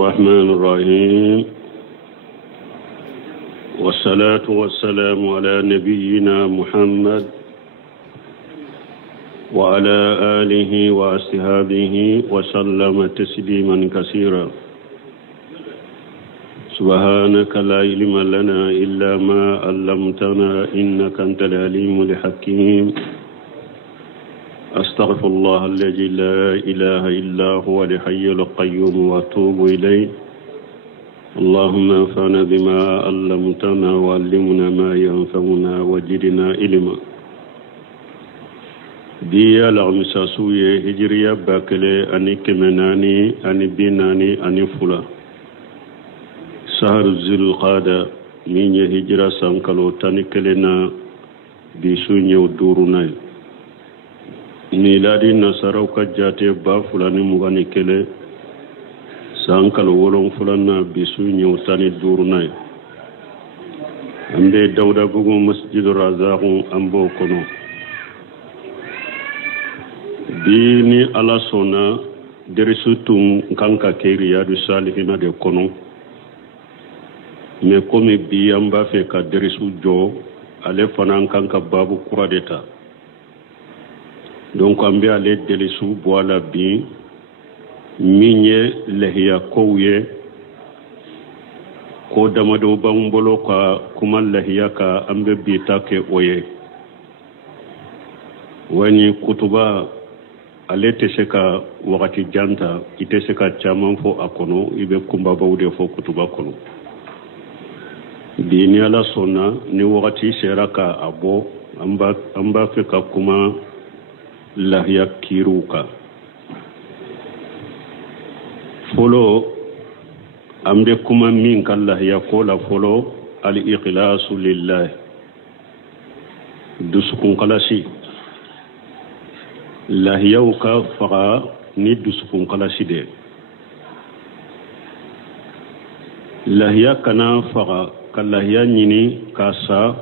الرحمن الرحيم والصلاة والسلام على نبينا محمد وعلى آله وأصحابه وسلم تسليما كثيرا سبحانك لا علم لنا إلا ما علمتنا إنك أنت العليم الحكيم أستغفر الله الذي لا إله إلا هو الحي القيوم وأتوب إليه اللهم انفعنا بما علمتنا وعلمنا ما ينفعنا وزدنا علما دي الأمساسوية هجرية باكلة أني كمناني أني بيناني أني فلا سهر ذي القعدة من هجرة سانكالو تاني كلنا بسوني ودورنا miladi nasaraw ka jate ba fulani mugani kele sankalo wolon fulana bisu nyew tani durunay ambe dawda bugu masjidur razaq ambo kono bini ala sona derisutun kanka keriya du salihina de kono me komi bi amba fe ka derisu jo ale fanan kanka babu kuradeta donc ambe ale delisu boala bi minye lehiya kowye ko damado bambolo ka kuma lehiya ka ambe bita ke oye wani kutuba ale teseka wakati janta iteseka chaman fo akono ibe kumba bawde fo kutuba kono dini ala sona ni wakati seraka abo amba feka kuma lahiya kiruka folo ambe kuma min kan lahiya kola folo al ikhlasu lillah dusukun kalasi lahiya ka faga ni dusukun kalasi de lahiya kana faga ka lahiya nyini kasa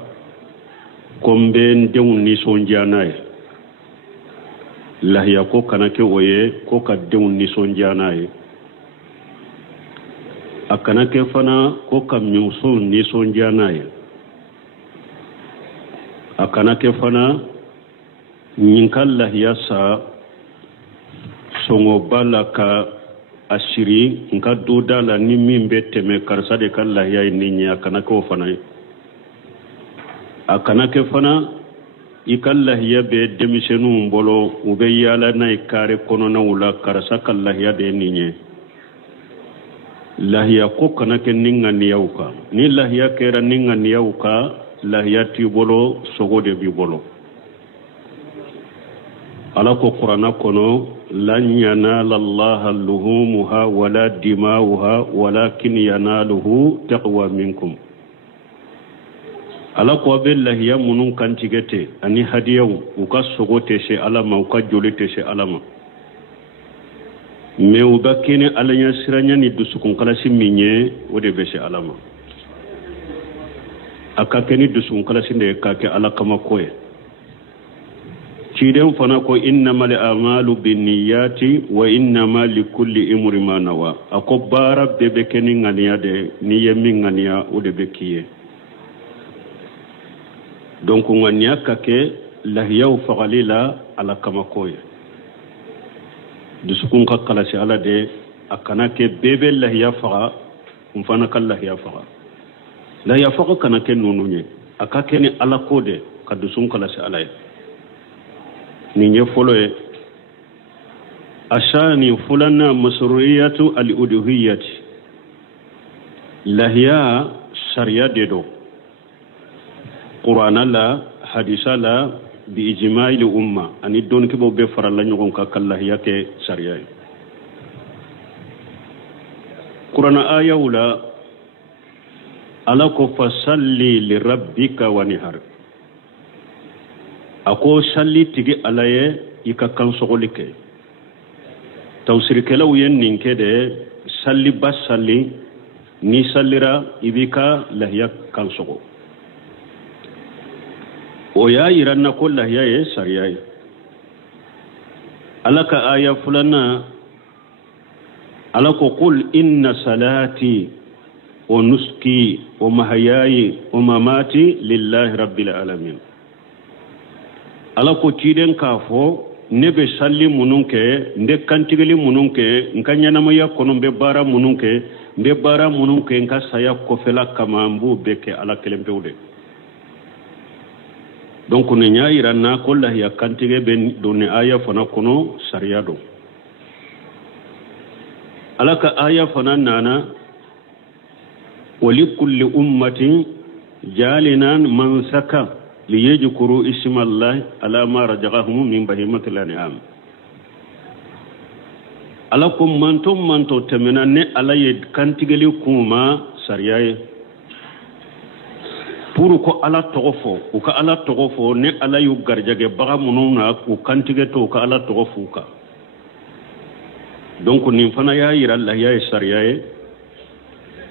kombe ndew ni sonjanaye lahiya ko kana ke oye ko ka denw nisɔndiya ye a kana kɛ fana ko ka muso nisɔndiya ye a kana kɛ fana nin ka lahiya sa sɔngɔba la ka a siri nka doda la ni min bɛ tɛmɛ karisa de ka lahiya ye nin ye a kana kɛ o fana ye a kana kɛ fana ikallahiya be demisenu bolo ube yala na ikare kono na ula karasa kallahiya de ninye lahiya ko kana ke ninga niyauka ni lahiya kera ninga niyauka lahiya ti bolo sogo de bi bolo ala ko qur'ana kono lan yanala allah luhumuha wala dimauha walakin yanaluhu taqwa minkum ala ko be lahiya munun kan tigete ani hadiyaw u ka sogote she alama u ka jolite she alama me u bakene alanya siranya ni dusukun kala siminye o de be she alama aka keni dusukun kala sinde ka ke ala kama koye ciden fana ko innamal a'malu binniyati wa innamal likulli imrin ma nawa ako bara be be keni ngania de ni yemi ngania o de be kiye donc ngania kake lahiyaw fagalila ala kama koye dusukun ka kala si ala de akana ke bebe lahiya faga umfana kala lahiya faga kana ke nununye akake ni ala kode ka dusun kala si ala ni nye foloe ashani fulana masruriyatu al-uduhiyyati lahiya sharia dedo Qur'ana la hadisa la bi ijma'il umma ani don ke bo be faral la ñogon ka kallahiya ke sharia Qur'ana ayawla ala ko fasalli li rabbika wanhar ako salli tigi alaye ika kan sogolike tawsir kelaw yen ninke de salli basalli ni sallira ibika lahiya kan sogo o ya iranna ko lahiya ye sariya alaka aya fulana ala ko qul inna salati wa nuski wa mahyayi wa mamati lillahi rabbil alamin. ala ko ciden ka fo ne be salli mununke nde kantigeli mununke nka ñanamaya kono mbe bara mununke nka saya kofela kama mbu beke ala kelempewde. donc ne ñayiranna ko lahiya kantige be doni aya fana kono sariya do. ala ka aya fana nana walikulli ummatin jalinan mansaka liyajkuru ismallahi ala ma razaqahum min bahimatil an'am. ala ko manto temena ne ala ye kantigeli kuma sariyaye pour ko ala togofo u ka ala togofo ne ala yu garjage baga mununa ku kantige to ka ala togofo ka. donc nin fana ya yira Allah ya sariyaye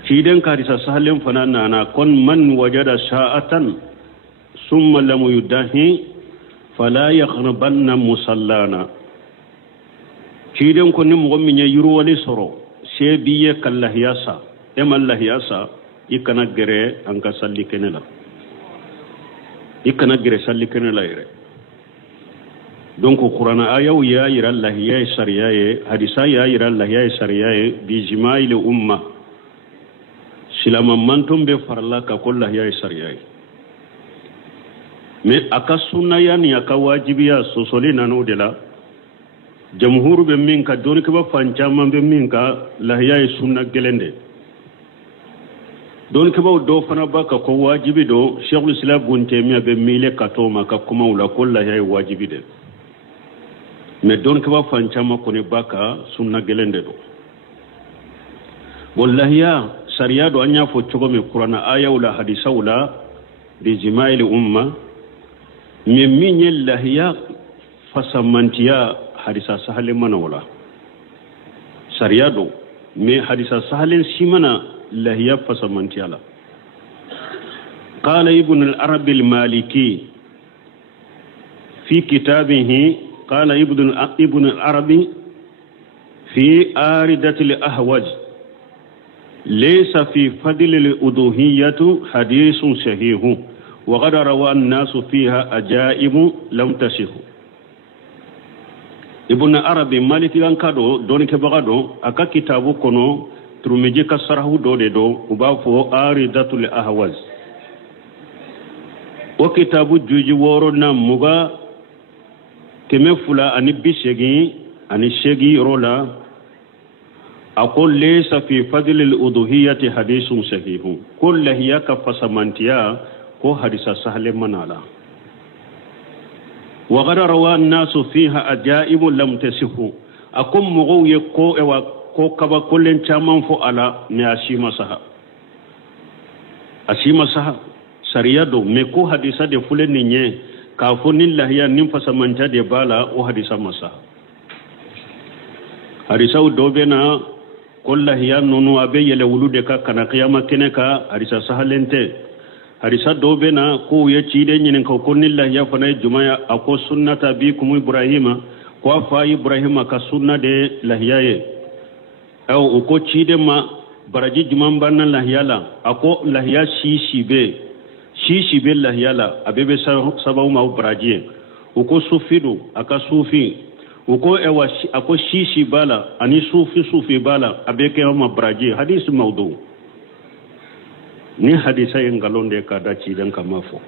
ciden ka disa sahalen fana nana kon man wajada sha'atan summa lam yudahi fala yakhrabanna musallana. ciden ko ni mo mi yuru wali soro se biye kallahiyasa e mallahiyasa ikana gere an ka salli kenela ikana gere salli kenela ire. donc qur'ana ayaw ya yira Allah ya sariyaye hadisa ya yira Allah ya sariyaye bi jima'il umma silama mantum be farla ka kullah ya sariyaye mais aka sunna yani aka wajibiya sosoli nanu de la jamhur be min ka don ke ba fancama be min ka lahiya sunna gelende don ke ba do fana ba ka ko wajibi do cheikhul islam bunte mi be mile ka to ma ka kuma wala kullah ya wajibi de mais don ke ba fancama ko ne baka sunna gelende do. wallahi ya sariya do anya fo cogo me qur'ana aya wala hadisa wala bi jima'il umma min min lahiya fasamantiya hadisa sahale mana wala sariya do me hadisa sahalen simana lahiya fasamantiya la. qala ibn al-arabi al-maliki fi kitabihi قال ابن العربي في آردة الأهوج ليس في فضل الأضحية حديث صحيح وقد روى الناس فيها أجائب لم تصح. ابن العربي مالك كادو دونك بغادو أكا كتابو كونو ترمجي كسره دو وبافو آردة الأهوج وكتابو جوجي وورو ناموغا keme fula ani bisegi ani shegi rola aqul laysa fi fadl al udhiyati hadithun sahih kullu hiya ka fasamantiya ko hadisa sahle manala wa qad rawa an-nas fiha ajaib lam tasihu akum mughye ko ewa ko kaba kullen chaman fo ala ne ashima saha sariya do me ko hadisa de fulen nye ka fonin lahiya nin fasamanta de bala o hadisa masa hadisa do bena kollahiya nonu abe yele wulude ka kana qiyama keneka hadisa sahalente hadisa do bena ko ye cide nyinin ka konin lahiya fana jumaya ako sunnata bikum ibrahima ko fa ibrahima ka sunna de lahiyaye aw ko cide ma baraji juman banna lahiya la ako lahiya shishi billah yala abebe sababu ma brajiye uko sufidu aka sufi uko ewa ako shishi bala ani sufi bala abeke ma brajiye hadith mawdu ni hadisa ngalonde kada ci dan kamafo.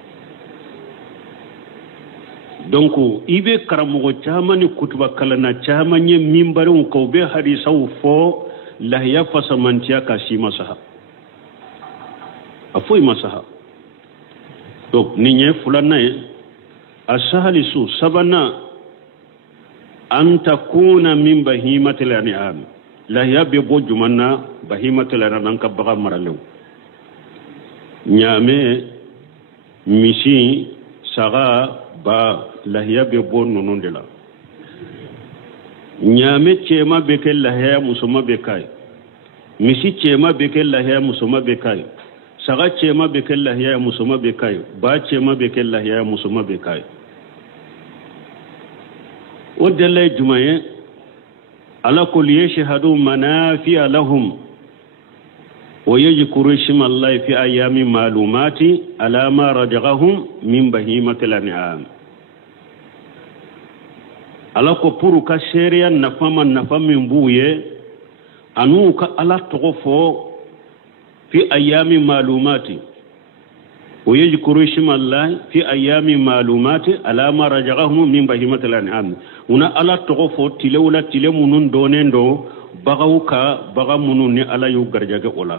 donc ibe karamugo chamani kutuba kalana chamanye mimbaru ko be hadisa fo lahiya fasamantiya kashima saha afoi masaha. donc ninye fulana asahalisu sabana an takuna min bahimatil an'am lahiya be bo jumanna bahimatil an'am ka baga maralew nyame misi saga ba lahiya be bo nonondela nyame chema be ke lahiya musuma be kai misi chema be ke lahiya musuma be kai saga chema be ke lahiya musuma be kai ba chema be ke lahiya musuma be kai o dele jumaye ala ko liyashhadu manafi'a lahum wa yadhkuru isma allahi fi ayyamin ma'lumati ala ma razaqahum min bahimatil an'am. ala ko pour ka sharia nafama nafamin buye anu ka ala togofo fi ayyamin ma'lumati wa yadhkuru isma allahi fi ayyamin ma'lumati ala ma razaqahum min bahimatil an'am. una ala togofo tilewla tilemunun donendo bagawuka bagamunun ni ala yu garjaga ola.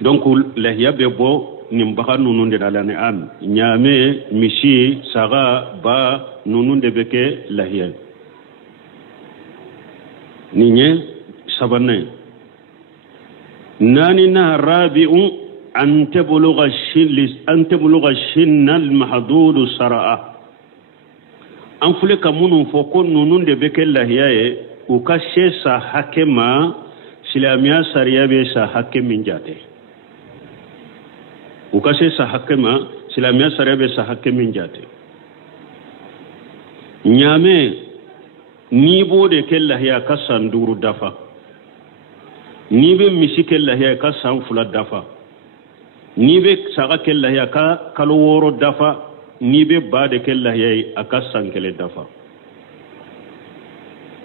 donc lahiya be bo nim baka nunun de dalane am nyame mishi saga ba nunun de beke lahiya ninye sabane nani na rabi'u an tabluga shinna al mahdud sara'a an fule kamunun fo ko nunun de beke lahiya e u ka shesa hakema silamiya sariya be sa hakemin jate ukase sa hakema silamiya sarebe sa hakemin jate nyame ni bode kellahiya ka sanduru dafa ni be misi kellahiya ka sanfula dafa ni be saga kellahiya ka kalworo dafa ni be bade kellahiya aka sankele dafa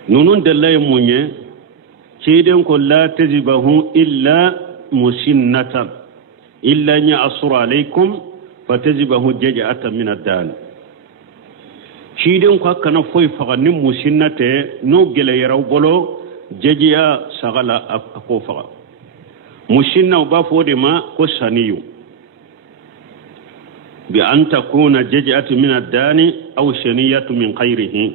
nunun dallay munye ceden ko la tajibahu illa musinnatan illa nya asura alaikum fatajibahu jaja'atan min ad-dan ciden ko kana foy faga nim musinnate no gele yaraw bolo jajiya sagala ko faga musinna ba fode ma ko saniyu bi an takuna jaja'atu min ad-dan aw shaniyatu min khayrihi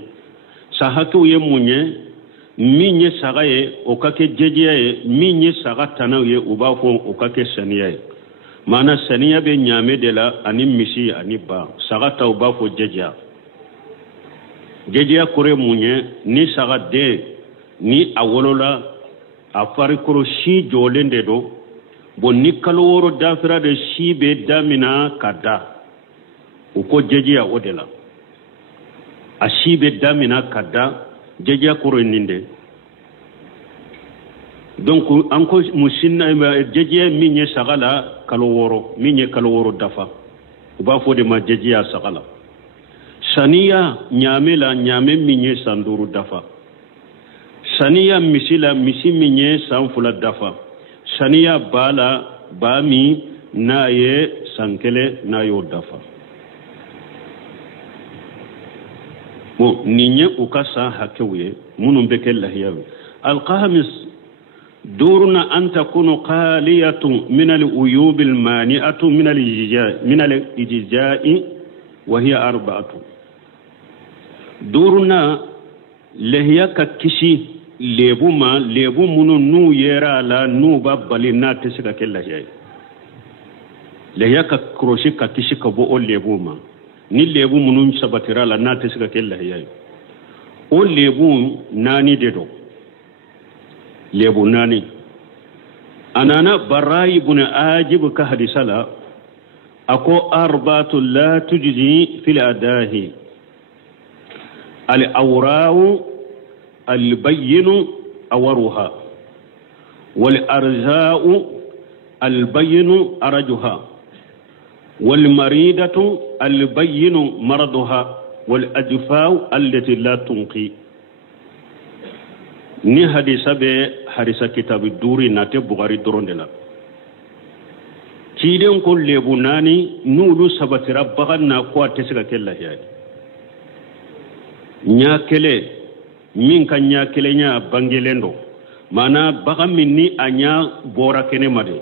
sahatu yemunye minye sagaye o kake jajiya minye sagata ye uba fo o kake saniya mana saniya be nyame de la ani misi ani ba sagata uba fo jajiya kore munye ni sagade ni awolola afari koro shi jolende do bon ni kalworo dafira de shi be damina kada uko jajiya odela a shi be damina kada jajiya koro ninde donc anko musinna jajiya minye sagala kalworo dafa uba fo de ma jajiya sagala saniya nyame minye sanduru dafa saniya misi minye sanfula dafa saniya bala bami naye sankele nayo dafa bo ninye ukasa hakewe munum beke lahiyawe alqahamis دورنا أن تكون قالية من العيوب المانعة من الإجزاء وهي أربعة دورنا لهي ككشي لبو منو نو يرى لا نو بابلنا تسكا كلا هي لهي ككروشي ككشي كبو لبو ما ni lebu munun sabatira la na tesiga kella hayay o lebu nani dedo lebu nani anana barai ibn ajib ka hadisala ako arbatu la tujzi fil adahi al awra'u al bayyin awruha wal arza'u al bayyin arjuha wal maridatu al bayyin maraduha wal ajfa'u allati la tunqi ni hadisa be hadisa kitabu duri nate Bukhari dorondela ciden ko lebu nani nulu sabatira bagan na ko atesga kella yaani nya kele min kan nya kele nya bangelendo mana bagan minni anya bora kene made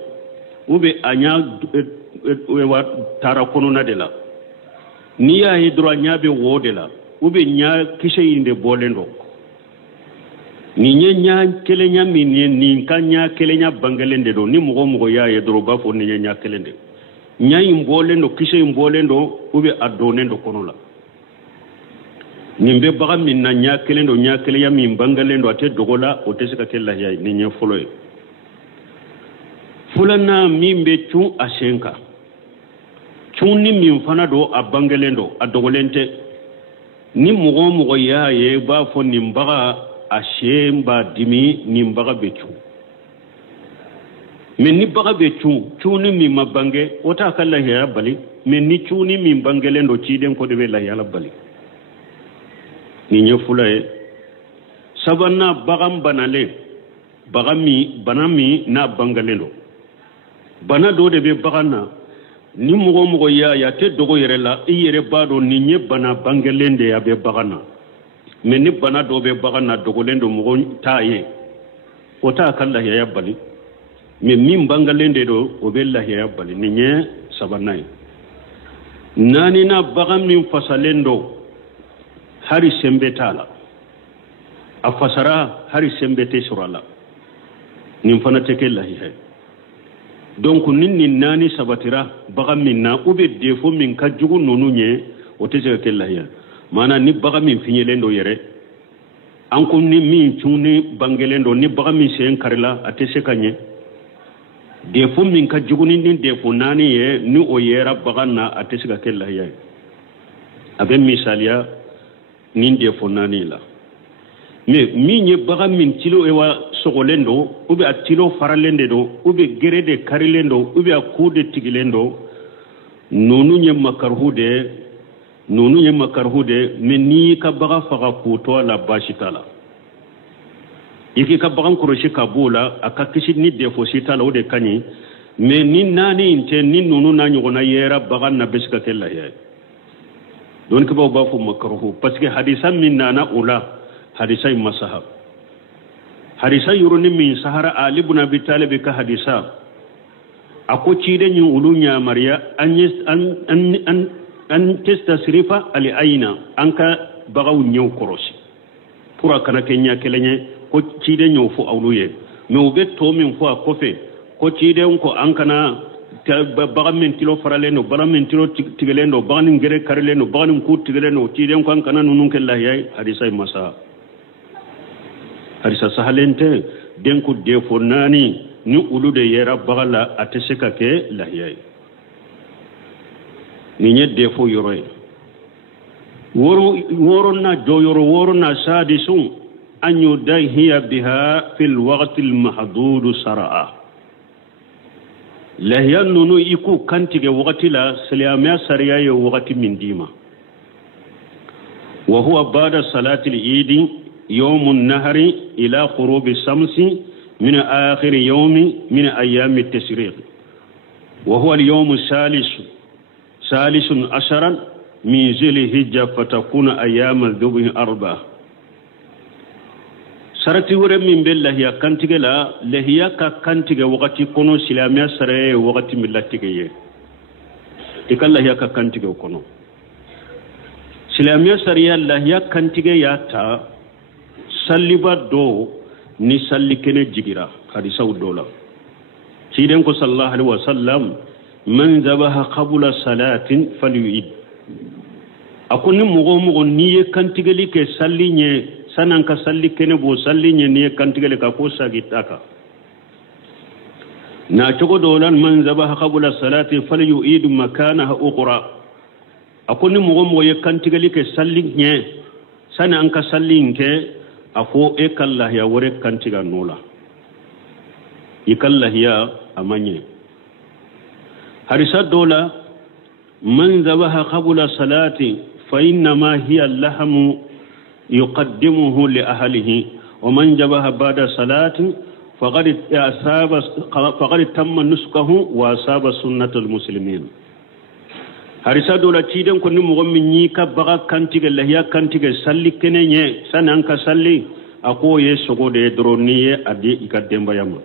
ube anya wa tara kono na dela ni ya hidro nya be wodela ube nya kishe inde bolendo ni nya kele nya minni ni kan nya kele nya bangelende do ni mugo ya yedro ba fo ni nya kelende nya imbolendo kishe imbolendo ube adonendo kono la nimbe baga minna nya kelendo nya kele ya min bangelendo ate dogola o tesika kella ya ni nya foloy fulana mimbe chu ashenka chuni min fana do abangelendo adogolente ni mogo ya ye ba fo nimbaga ashe mba dimi nimbaga bechu men ni baga bechu chuni mi mabange ota kala ya bali men ni chuni mi bangele ndo chiden ko de la ya bali ni nyofula e sabana bagam banale bagami banami na bangalendo bana do de be bagana ni mogo ya te dogo yere la yere bado ni nye bana bangelende ya be bagana men ni bana do be bagana dogo lendo mogo taye ota kala ya bali men min bangalende do o be la ya bali ni nye sabanai nani na bagam min fasalendo hari sembetala afasara hari sembete surala nim fana teke lahi hay donc ninni nani sabatira bagam min na ube defo min ka jugu nonu nye o tese ke lahi mana ni bagam min finyelendo yere anko ni min chuni bangelendo ni bagam min sen karila atese kanye defo min ka jugu ni defo nani ye ni o yera bagana atese ke lahi abe misalia nin defo nani la mais minye baga min tilo ewa sogolendo ube a tilo faralende do ube gerede karilendo ube a kude tigilendo nonu nye makarhude men ni ka baga faga puto la bashitala iki ka baga kuroshi kabula akakisi ni defo sitala ode kanyi mais ni nani inte ni nonu na nyogona yera baga na beska kella ya donc ba fu makarhu parce que hadisa min nana ula hadisa masahab hadisa yuruni min sahara ali ibn abi talib ka hadisa ako cide nyi ulunya mariya an tastasrifa ali aina anka bagaw nyew korosi pura kana kenya kelenye ko cide nyew fu awluye me obeto min fu akofe ko cide ko ankana bagam min tilo faraleno bagam min tilo tigeleno bagam ngere karleno bagam ku tigeleno cide ko ankana nunun kellahi hadisa masahab harisa sahalente denku defo nani ni ulude yera bagala ateseka ke lahiyai ni nye defo yoroy woro na doyoro woro na sadisun an yudahiya biha fil waqti al mahdud saraa lahiyan nunu iku kantige waqti la salama sariya yo waqti min dima wa huwa ba'da salati al eid يوم النهر إلى غروب الشمس من آخر يوم من أيام التشريق وهو اليوم الثالث عشر من ذي الحجة فتكون أيام الذبح أربعة سرتي ورم من بالله يا كنتيجلا لهيا كنتيجا وقتي كونو سلاميا سري وقتي ملاتيجي تكلا هيا كنتيجا كونو سلاميا سري لهيا كنتيجا يا تا salliba do ni salli kene jigira hadisa udola siden ko sallallahu alaihi wasallam man zabaha qabla salatin falyuid akoni mugo niye kantigali ke salli nye sanan ka salli kene bo salli nye niye kantigali ka ko sagitaka na cogo dolan man zabaha qabla salatin falyuid makanaha ukhra akoni mugo ye kantigali ke salli nye sanan ka salli nke afo ekallah ya wore kantiga nola ikallah ya amanye harisa dola man zabaha qabla salati fa inna ma hiya lahamu yuqaddimuhu li ahlihi wa man zabaha ba'da salati faqad tamma nuskahu wa asaba sunnatul muslimin harisa dola ciden ko ni mo min ni ka baga kantige lahiya kantige salli kenenye sanan ka salli ako ye sogode droniye adi ikademba yama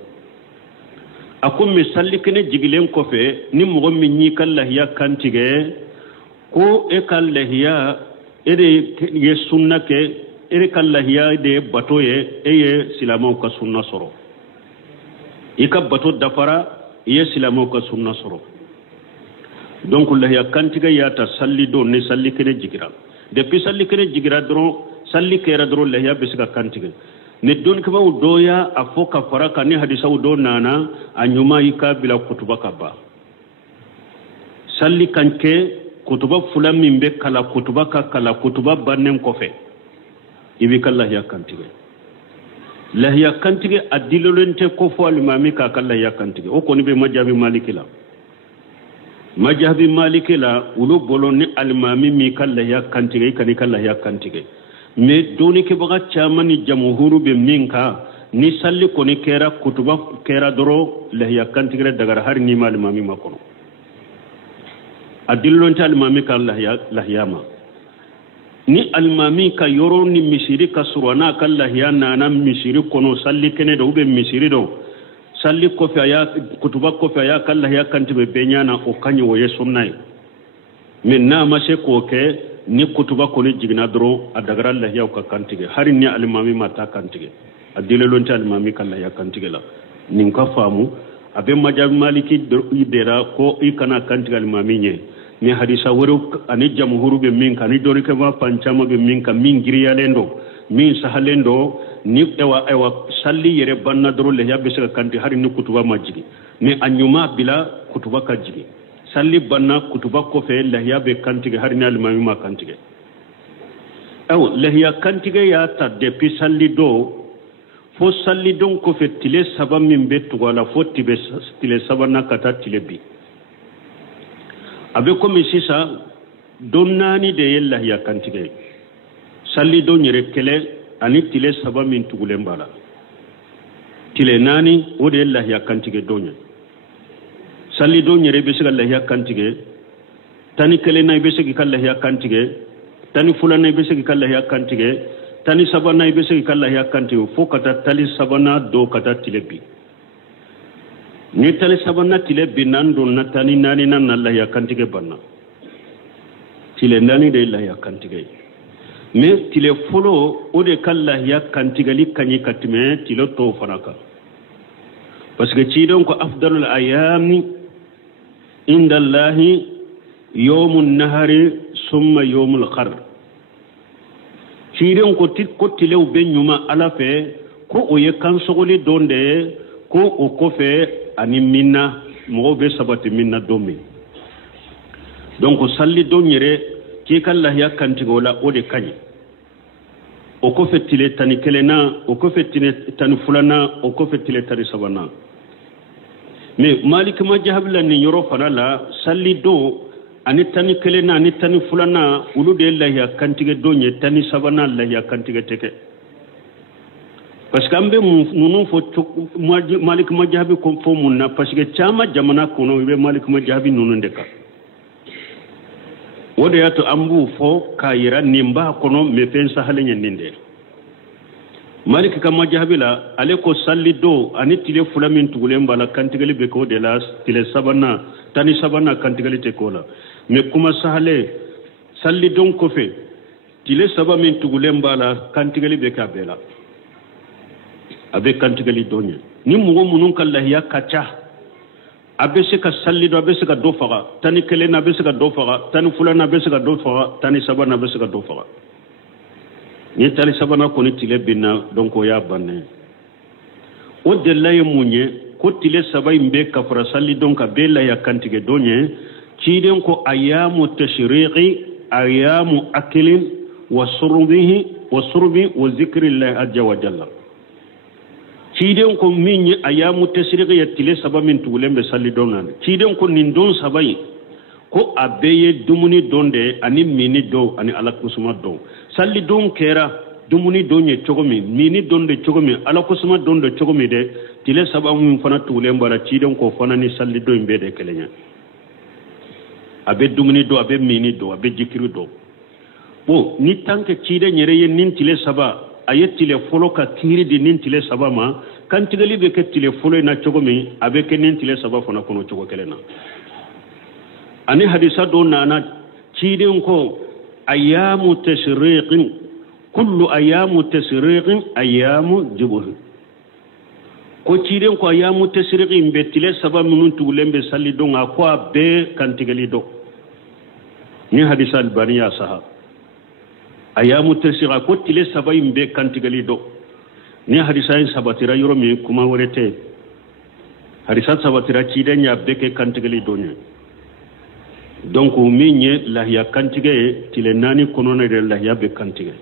ako mi salli kene jigilen ko fe ni mo min ni ka lahiya kantige ko e ka lahiya ere ye sunna ke ere ka lahiya de batoye eye silamo ka sunna soro ika bato dafara ye silamo ka sunna soro donc lahiya kantiga yata salli do ne salli kene jigira depuis salli kene jigira dron salli kera dron lahiya bisika kantiga ne don kama doya afoka faraka ni hadisa do nana anyuma yika bila kutuba kaba salli kanke kutuba fulan min be kala kutuba ka kala kutuba bannen kofe ibi kallahiya kantige lahiya kantige adilolente ko fo alimami ka kallahiya kantige o koni be majabi malikila ulu bolo ni alimami mi kallahiya kantige kani kallahiya kantige me doni ke baga chamani jamhuru be minka ni salli koni kera kutuba kera doro lahiya kantige daga har ni alimami makono adillon ta alimami ka lahiyama ni alimami ka yoro ni misiri ka surwana ka lahiyana na misiri kono salli kene do be misiri do salli kofi aya kutuba kofi aya ka lahiya kantibe benyana o kanyi wo yesunnay min na mashe ko ke ni kutuba koni jigna doro adagara lahiya ka kantige hari ni alimami mata kantige adillon ta alimami ka lahiya kantige la nin ka famu abe majab maliki dera ko ikana kantiga alimami nye ni hadisa woro ani jamhuru be min kan ni doni ke ma pancama be min kan min giriyalendo min sahalendo ni ewa salli yere banna doro le yabbe saka kanti hari ni kutuba majigi ni anyuma bila kutuba kajigi salli banna kutuba ko fe le yabbe kantiga hari ni alimami ma kantiga le ya kantiga ya ta depuis salli do fo salli don ko fe tile saba min betu wala fo tibe tile saba na kata tile bi abe komi sisa don nani de yella ya kantige salli don yere kele ani tile saba min tugulen bala tile nani o de yella ya kantige donya salli don yere be siga ya kantige tani kele na be siga kala ya kantige tani fulana be siga kala ya kantige tani sabana ibe se kala ya kanti fo kata tali sabana do kata tilebi ni tali sabana tilebi nando na tani nani nan Allah ya kanti ke banna tile nani de la ya kanti ke me tile folo o de kala ya kanti gali kanyi katime tilo to fanaka parce que ci don ko afdalul ayami inda Allah yawmun nahari summa yawmul qar ciren ko tilew be nyuma ala fe ko o ye kan sogoli donde ko o ko fe ani minna mo be sabati minna domi donc salli donyere ki kala ya kanti gola o de kanyi o ko fe tile tani kelena o ko fe tile tani fulana o ko fe tile tani sabana mais malik ma jahabla ni yoro fanala salli do ani tani kelena ani tani fulana ulu de Allah ya kantige donye tani sabana Allah ya kantige teke parce que ambe nunu fo malik majabi ko fo munna parce que chama jamana kono be malik majabi nunu ndeka wode yato ambu fo kayira nimba kono me fen sahale nyinde malik ka majabi la ale ko salli do ani tile fulamin tugulen bala kantige be ko de la tile sabana tani sabana kantige te kola mais kuma sahale salli don ko fe tile saba min tugulen bala kantigali be ka bela abe kantigali donya ni mugo munun kallahiya kacha abe se ka salli do abe se ka do faga tani kele na abe se ka do faga tani fulana abe se ka do faga tani saba na abe se ka do faga ni tali saba na ko ni tile binna donc o ya banne o de lay munye ko tile saba imbe ka fara salli don ka bela ya kantige donye ciden ko ayamu tashriqi ayamu aklin wa surbi wa zikrillah azza wa jalla ciden ko minni ayamu tashriqi yatile saba min tulembe salli donan ciden ko nin don sabai ko abeye dumuni donde ani mini do ani alakusuma do salli don kera dumuni donye chogomi mini donde chogomi alakusuma donde chogomi de tile saba min fana tulemba la ciden ko fana ni salli do imbe de kelenya abe dumuni do abe mini do abe jikiru do bo ni tanke cide nyere yen nin tile saba ayet tile folo ka kiri di nin tile saba ma kan tigali be ke tile folo na chogomi abe ke nin tile saba fona kono chogo kelena ani hadisa do nana cide ko ayamu tashriqin kullu ayamu tashriqin ayamu jubur ko cide ko ayamu tashriqin be tile saba munun tugulembe salli do nga ko be kan tigali do ni hadisa albaniya saha ayamu tashriqa ko tile saba imbe kan tigali do ni hadisa in sabatira yoro mi kuma worete hadisa sabatira cide nya be ke kan tigali do nya donc minye lahiya kantige tile nani konone de lahiya be kantige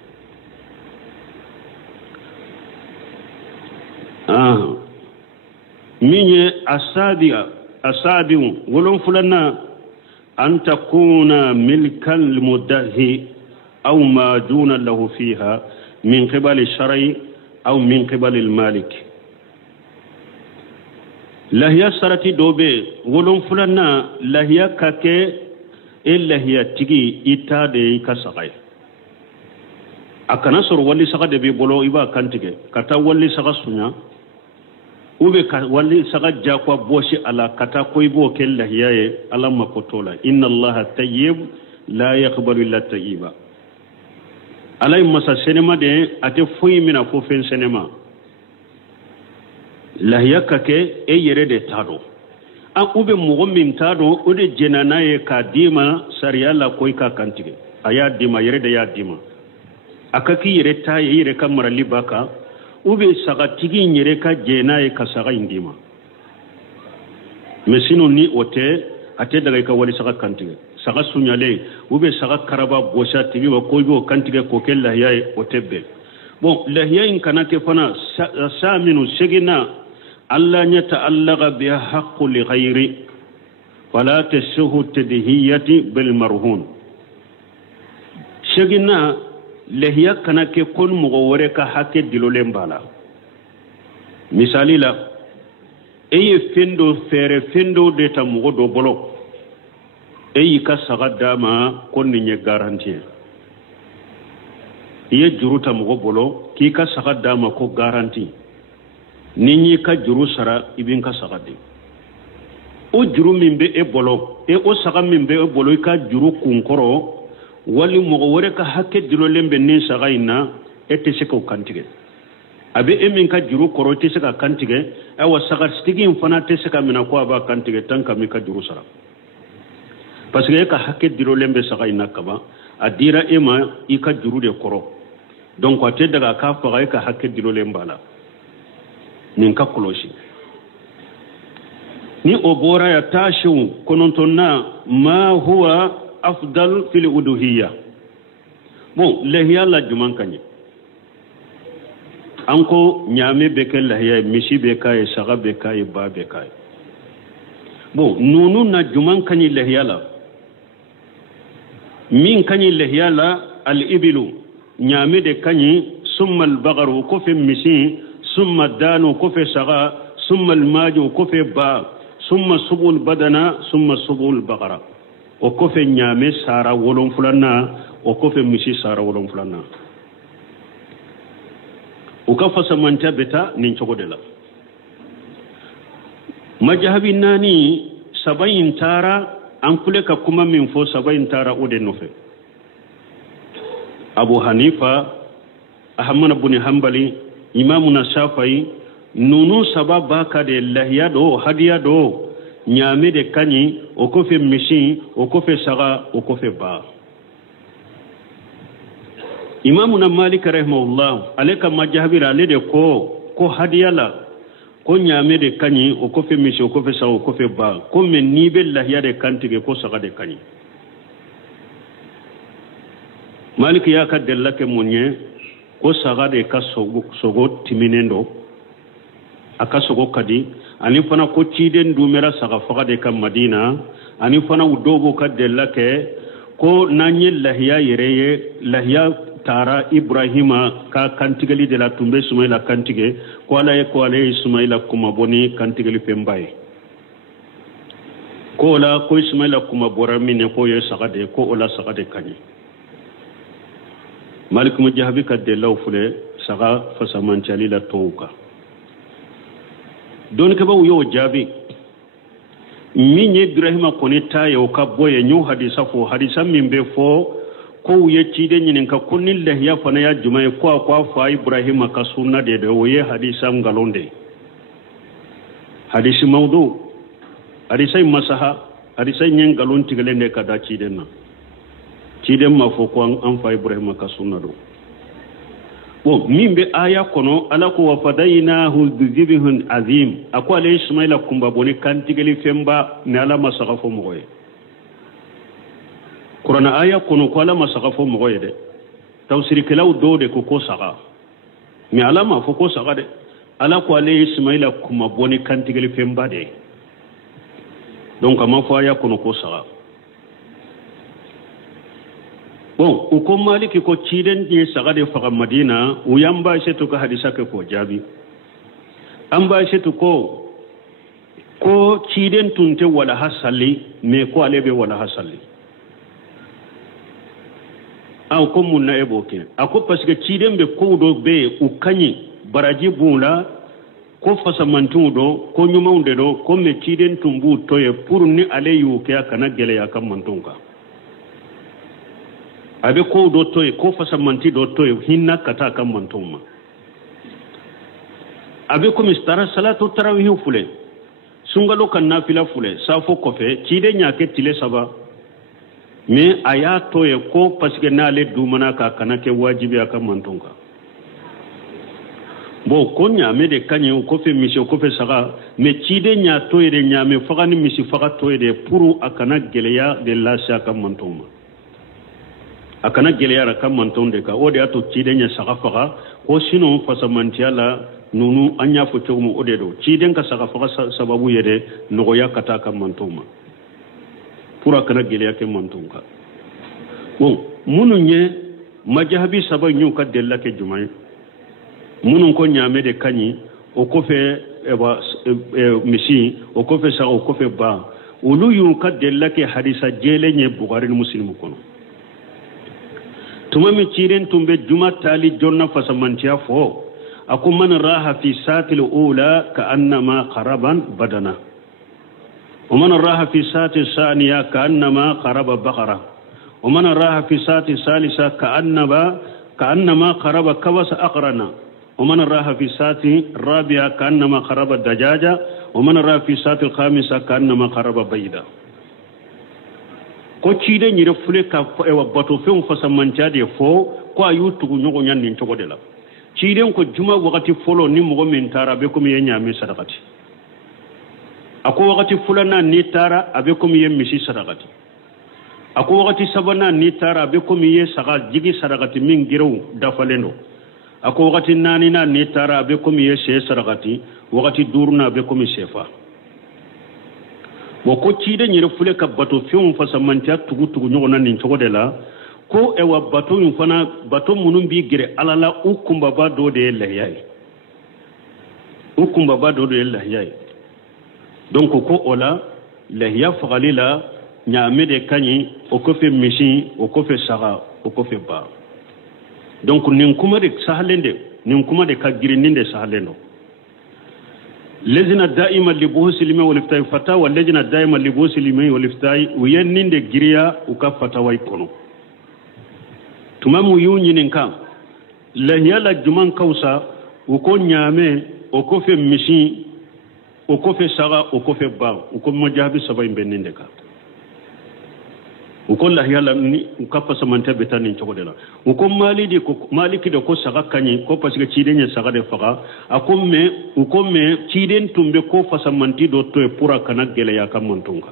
minye asabi wolon fulana an takuna milkan limudahi aw ma duna lahu fiha min qibali shar'i aw min qibali al-malik lahiya sarati dobe wolon fulana lahiya kake lahiya tigi itade kasaqay akana sor walli saga de be bolo iba kantige kata walli saga sunya ube ka walli saga jakwa boshi ala kata koybo kel lahiyaye ala makotola inna allaha tayyib la yaqbalu illa tayyiba alay masa senema de ate foyi mina fo fen senema lahiya kake yere de tado an ube mogo min tado o de jenanaye ka dima sariya la koy ka kantige aya dima yere de ya dima akaki yere ta yere ka marali baka ube saga tigi yere ka jenaye ka saga indima mesino ni ote ate daga ka wali saga kantige saga sunyale ube saga karaba bosha tigi wa koybo kantige ko kel lahiya otebe bon lahiya in kana ke fana saminu segina alla yata'allaqa biha haqqu li ghayri wala tashuhu tadhiyati bil marhun segina lahiya kana ke kon mugo wore ka hakke dilole mbala misali la eye fendo fere fendo de ta mugo do bolo eyi ka saga dama kon ni nye garantie iye juruta mugo bolo ki ka saga dama ko garantie ninyi ka juru sara ibin ka saga de o juru min be e bolo o saga min be e bolo ka juru kunkoro wali mogo wore ka hakke dilolembe ni saga ina ete se ko kantige abe emin ka juru koro te se ka kantige awa saga stigin fana te se ka mina ko aba kantige tanka mi ka juru sara parce que ka hakke dilolembe saga ina kaba adira ema i ka juru de koro donc ate daga ka faga ka hakke dilolemba la nin ka koloshi ni obora ya tashu konontonna ma huwa afdal fil uduhiyya bon lahiya la juman kanye anko nyame beke lahiya mishi beka e saga beka e ba beka bon nunu na juman kanye lahiya la min kanye lahiya la al ibilu nyame de kanye summa al baqaru ko fe mishi summa danu ko fe saga summa al maju ko fe ba summa subul badana summa subul baqara o ko fe nyame sara wolon fulana o ko fe mishi sara wolon fulana o ka fasa manta beta nin chogo de la majhabi nani sabayin tara an kule ka kuma min fo sabayin tara o de nofe abu hanifa ahmad ibn hanbali imamuna shafai nunu sababa ka de lahiya do hadiya do nyame de kanyi o ko fe mishi o ko fe saga o ko fe ba imamuna malik rahimahullah aleka majhabira ale de ko hadiya la ko nyame de kanyi o ko fe mishi o ko fe saga o ko fe ba ko men ni be lahiya de kantige ko saga de kanyi malik ya ka della ke munye ko saga de ka sogo timinendo aka sogo kadi ani fana ko ciden dumera saga faga de ka madina ani fana udobo ka della ke ko nanye lahiya yereye lahiya tara ibrahima ka kantigali de la tumbe sumaila kantige ko ala sumaila kuma boni kantigali pembaye ko la ko sumaila kuma boramine ko ye saga de ko ola saga de kanyi malik mujahabi ka della fule saga fasamanchali la touka don ke ba yo jabi minye ibrahima konita yo ka boye nyu hadisa min be fo ko ye cide nyinin ka kunil lahiya fana ya jumaye ko fa ibrahima ka sunna de ye hadisa ngalonde hadisi mawdu hadisa masaha hadisa nyen galon tigale ne ka da cide na cide ma fo ko an fa ibrahima ka sunna do bon min be aya kono ala ko wafadainahu bizibihun azim akwa le ismaila kumba boni kantigeli femba ne ala masaka fo moye qur'ana aya kono ko ala masaka fo mo yede tawsiri kelaw do de ko saka mi ala ma fo ko saka de ala ko ale ismaila kuma boni kantigeli femba de donc ama fo aya kono ko saka bon uko maliki ko ciden je saka de faga madina uyamba shetu ka hadisa ke ko jabi amba shetu ko ciden tunte wala hasali me ko alebe wala hasali aw ko mun na eboke ako parce que ciden be ko do be u kanyi baraji bula ko fasamantu do ko nyumaunde do ko me ciden tumbu toye pour ni ale yu ke akana gele ya kam mantunga abe ko do toye ko fasamanti do toye hinna kata kam mantuma abe ko mistara salatu tarawih fule sungalo kan nafila fule safo kofe ciden nya ke tile saba mais aya toye ko parce que nale dumana ka kana ke wajibi aka mantonga bo ko nyame de kanye ko fe mission ko fe saka mais cide nya toye de nyame fagani misi faga toye de pour akana geleya de la saka mantoma akana geleya ra kam mantonde ka ode ato cide nya saka faga ko sinon fasamantiala nunu anya fo chomu ode do cide ka saka faga sababu yede nogoya kata kam mantoma pura kana geleya ke mantunka bon mununye majahabi saba nyu ka della ke jumay munun ko nyame de kanyi o ko fe misi o ko fe sa o ko fe ba ulu yu ka della ke hadisa jele nye bukhari muslim kono tuma mi ciren tumbe juma tali jonna fasamantia fo akum man raha fi satil ula ka annama qaraban badana ومن راح في ساعة الثانية كأنما قرب بقرة ومن راح في ساعة الثالثة كأنما قرب كبس أقرنا ومن راح في ساعة الرابعة كأنما قرب الدجاجة ومن راح في ساعة الخامسة كأنما قرب بيضة ko cide nyire fule ka ewa bato fen fasamantade fo ko ayu tugu nyogo nyanni ntogo de la cide ko juma wakati folo ni mo min tara be ko mi nyame sadakati ako wakati fulana ni tara abe komi ye misi sadakati ako wakati sabana ni tara abe komi ye saga jigi sadakati min girew dafalendo ako wakati nani na ni tara abe komi ye she sadakati wakati duruna abe komi shefa wako cide nyire fule ka bato fion fasamantia tugu nyogona ni ntogo de la ko ewa bato yufana bato munum bi gire alala ukumba ba do de lahyai ukumba ba do de lahyai donc ko ola lahya fagalila nyame de kanyi o ko fe mishi o ko fe saga o ko fe ba donc nin kuma de sahalende nin kuma de ka girindinde sahalendo lejina daima li buhusilimi wal iftai fatawa lejina daima li buhusilimi wal iftai uyenninde giriya u ka fatawa ikono tumamu yunyinin kan lahya la juman kausa u ko nyame o ko fe mishi o ko fe saga o ko fe ba o ko majabi saba imbeninde ka o ko la yalla ni ka fa samanta betani chokodela o ko malidi ko maliki de ko saga kanyi ko parce que cidenya saga de faga akomme o ko me ciden tumbe ko fa samanti do to e pura kana gele ya kam montunga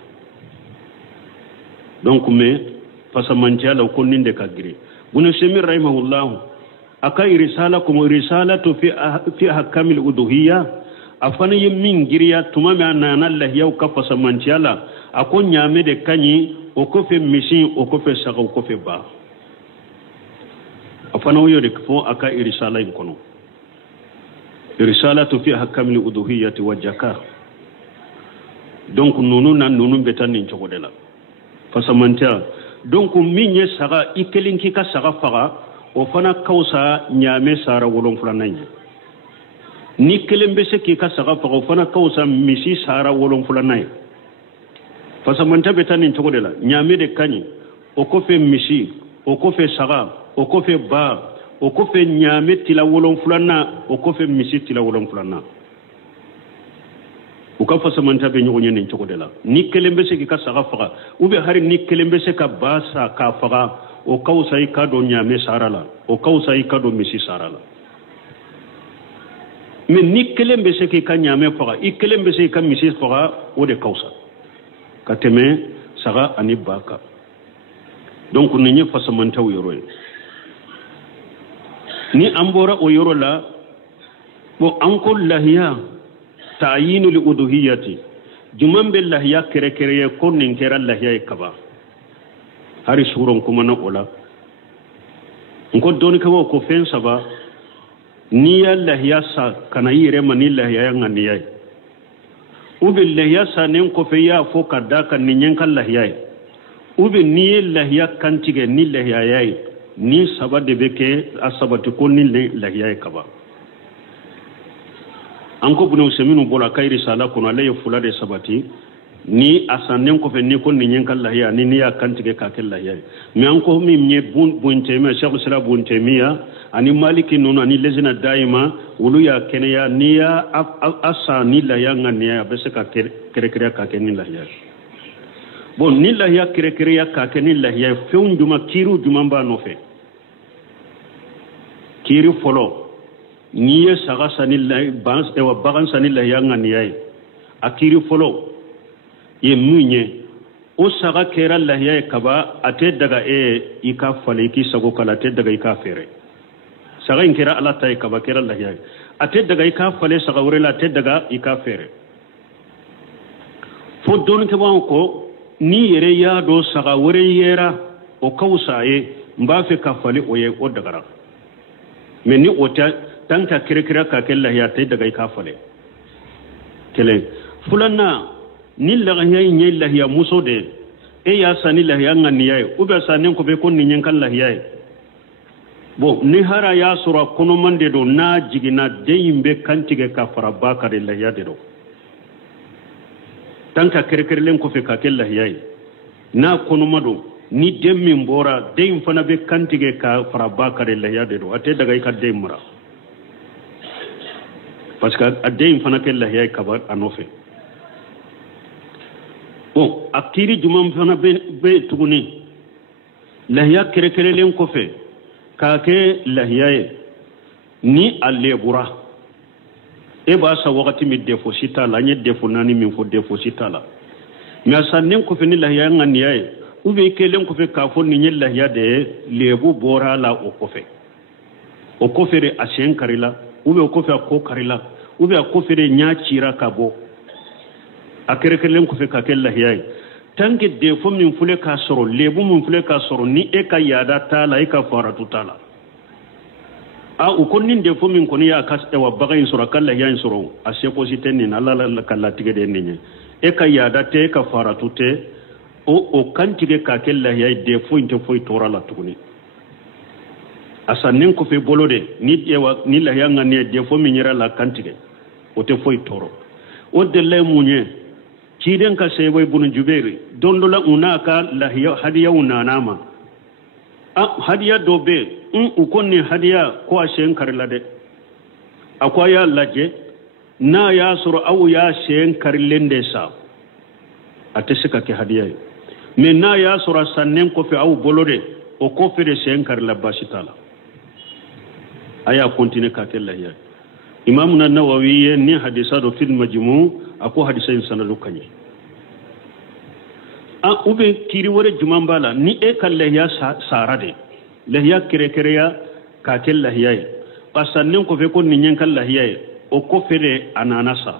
donc me fa samanti ala ko ninde ka giri bunu semir rahimahullah akai risala ko risalatu fi ahkamil uduhiyya afana yemin giriya tuma me anana Allah yau ka fasamanci ala akon nyame de kanyi o ko fe misi o ko fe saga o ko fe ba afana yo de ko aka irisala in kono risalatu fi ahkamil uduhiyyati wa zakah donc nunu betan ni chokodela fasamanci donc minye saga ikelinki ka saga faga o fana kausa nyame sara wolon fulananye ni kelembese ki ka saga fago fana kausa misi sara wolon fulanay fasamanta betani togodela nyame de kanyi o ko fe misi o ko fe saga o ko fe ba o ko fe nyame tila wolon fulana o ko fe misi tila wolon fulana o ka fasamanta be nyogo nyen togodela ni kelembese ki ka saga faga ube hari ni kelembese ka basa ka faga o kausa i ka do nyame sara la o kausa i ka do misi sara la mais ni kelen be se ki ka nyame faga I kelen be se ka misi faga o de kausa kateme saga ani baka donc ni nye fasamanta o yoro ni ambora o yoro la bo anko lahiya ta'yinu li uduhiyati juman bil lahiya kere kere ko nin kera lahiya kaba hari suron kuma na ola ko doni kaba ko fen saba ni ya lahiya sa kana yire mani lahiya ngani yai ubi lahiya sa nen ko fe ya fo kadda kan ni nyen kan lahiya ubi ni lahiya kantige ni lahiya yai ni saba de beke asabati ko ni lahiya kaba anko bunu seminu bola kay risala kono lay fulade sabati ni asanen ko fe ni ko ni nyen kan lahiya ni ya kantige ka kel lahiya mi anko mi nye bun teme cheikh sala bun temiya ani maliki nono ani lezina daima wulu ya kenya ni ya asa ni lahiya ngani ya bese ka kere kere ka ken ni lahiya bon ni lahiya kere kere ya ka ken ni lahiya feun juma kiru juma ba no fe kiri folo ni ye saga sani lahiya bans ewa bagan sani lahiya ngani ya akiri folo ye munye o saga kera lahiya kaba ate daga ika fale ki sago kala ate daga ika fere saga inkira ala tay kaba kera lahiya ate daga ika fale saga wurela ate daga ika fere fo don ke ko ni yere ya do saga wure yera o kawsaye mbafe ka fale o ye o daga men ni ota tanka kire ka kel lahiya ate daga ika fale kele fulanna ni lahiya nye lahiya muso de ya sani lahiya nganiya u be sanen ko be ko ni nyen kan lahiya bo ni hara ya sura kono mande do na jigina de yimbe kantige ka fara bakare lahiya de do tanka kere len ko fe ka kel lahiya na kono mado ni demmi mbora de yim fana be kantige ka fara bakare lahiya de do ate daga ka de mura parce que ade yim fana kel lahiya ka ba anofe bon akiri jumam fana be tuguni lahiya kere len ko fe ka ke lahiya ni allebura e ba sa wakati mi defo sita la nye defo nani mi fo defo sita la mi asanen ko fe ni lahiya ngani yae ube ke len ko fe ka fo ni nye lahiya de lebu bora la o ko fe re asien karila ube o ko fe ko karila ube o ko fe re nya chira kabo akere len ko fe ka kel lahiya tanke defo min fule ka soro lebu min fule ka soro ni e ka yada tala e ka faratu tala a ukonin defo min koni ya kas e wa bagayin soro kala ya soro ashe ko siteni na la kala tige de ninye e ka yada te ka faratu te o kan tige ka kel lahiya defo inte foi tora la tuguni asanen ko fe bolode ni ewa ni lahiya ngane defo min yira la kantige o te foi toro o de le munye kiden ka sebo ibn jubairi dondola unaka lahiya hadiya unanama hadiya dobe ukonni hadiya ko ashen karla de akwa ya laje na ya suru awu ya shen karlende sa atesika ke hadiya me na ya suru sannen ko fe awu bolode o ko fe de shen karla bashitala aya continue ka ke lahiya imam an-nawawi ni hadisa do fil majmu ako hadisa sanadu kanye ube kiri wore jumambala ni e kal lahiya sarade lahiya kere ya ka kel lahiya pasannin ko fe ko ni nyen kal lahiya o ko fere ananasa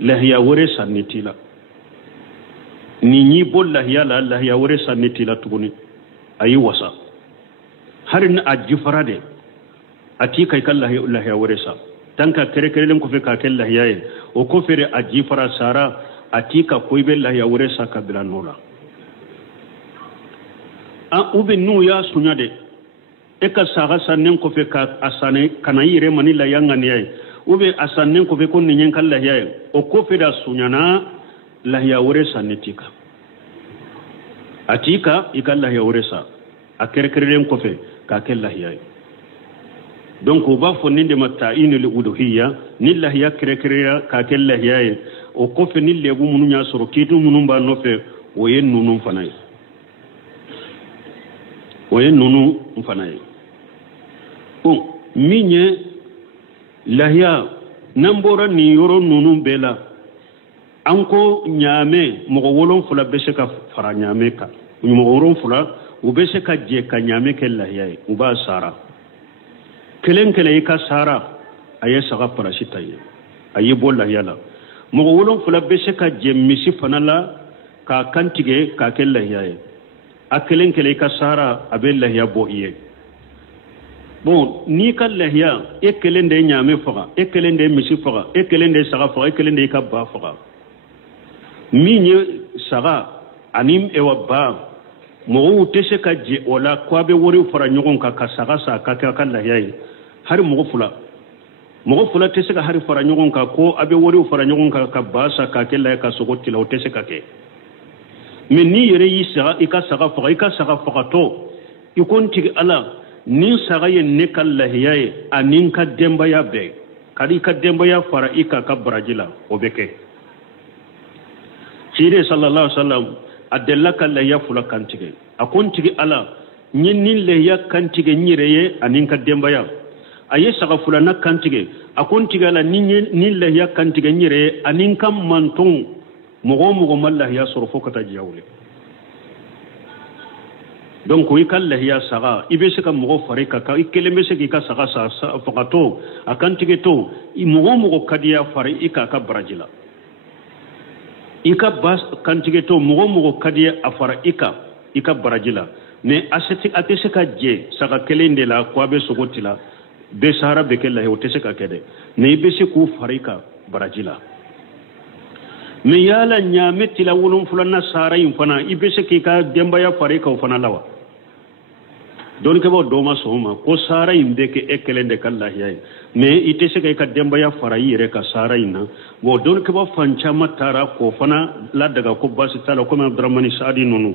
lahiya wore sanitila ni bol lahiya la lahiya wore sanitila tuguni ayi wasa harin ajfarade ati kai kal lahiya wore sa tanka kere len ko fe ka kel lahiya o ko fere ajfara sara atika koibe lahiya wore sa kabila nola ube nu ya sunyade e ka saga sannen ko fe ka asane kana yire mani la yanga ne ay ube asannen ko fe ko ninyen kan lahiya o ko fe da sunyana lahiya wore sa netika atika ikal lahiya wore sa akerkerelen ko fe ka kel lahiya donc o ba fo ninde matta'inu li uduhiyya ni lahiya kerekere ka kel lahiya o ko fe ni lebu munu nya soro kitu munu ba no fe o yen nunu fanay bon minye lahiya nambora ni yoro nunu bela anko nyame mo wolon fula be se ka fara nyame ka mo wolon fula ubese ka je ka nyame ke lahiya uba sara kelen kele ka sara aye saga parasita ye aye bolla yala mo wolon fula bese ka je misi fanala ka kantige ka ke lahiya ye akelen kele ka sara abe lahiya bo iye bon ni ka lahiya ekelen de nyame faga ekelen de misi faga ekelen de saga faga ekelen de ka ba faga minye saga anim ewa ba mo tese ka je wala ko be wori fara nyogon ka saga sa ka ka lahiya har mo fula tese ka har fara nyogon ka ko abe wori fara nyogon ka ba sa ka ke la ka sogo tilo tese ka ke men ni yere yi saga ika saga faga to ikonti ala nin saga ye ne ka lahiya anin ka demba ya be kadi ka demba ya fara ika ka barajila obeke Sire sallallahu alaihi wasallam adella kala ya fula kantige akontigi ala nyinnin le ya kantige nyireye anin ka demba ya aye saga fula na kantige akontigi ala nin le ya kantige nyireye anin kam manton mugo mallah ya sorfo kata jawle donc wi kala ya saga ibe se ka mugo farika ka ikeleme se ki ka saga sa fakato akantige to mugo kadiya fari ika ka barajila ika bas kantige to mugo kadiya afara ika barajila ne aseti atese ka je saka kelende la kwa be sogotila be sahara be kella he otese ka kede ne be se ku farika barajila me yala nyame tila wulum fulana sara infana ibe se ki ka demba ya farika ufana lawa don ke bo doma soma ko sara imbe ke ekelende kallahi ay me itese ka demba ya fara yire ka sara ina bo don ke bo fancha matara ko fana la daga ko basi tala ko Abdurrahman Saadi nonu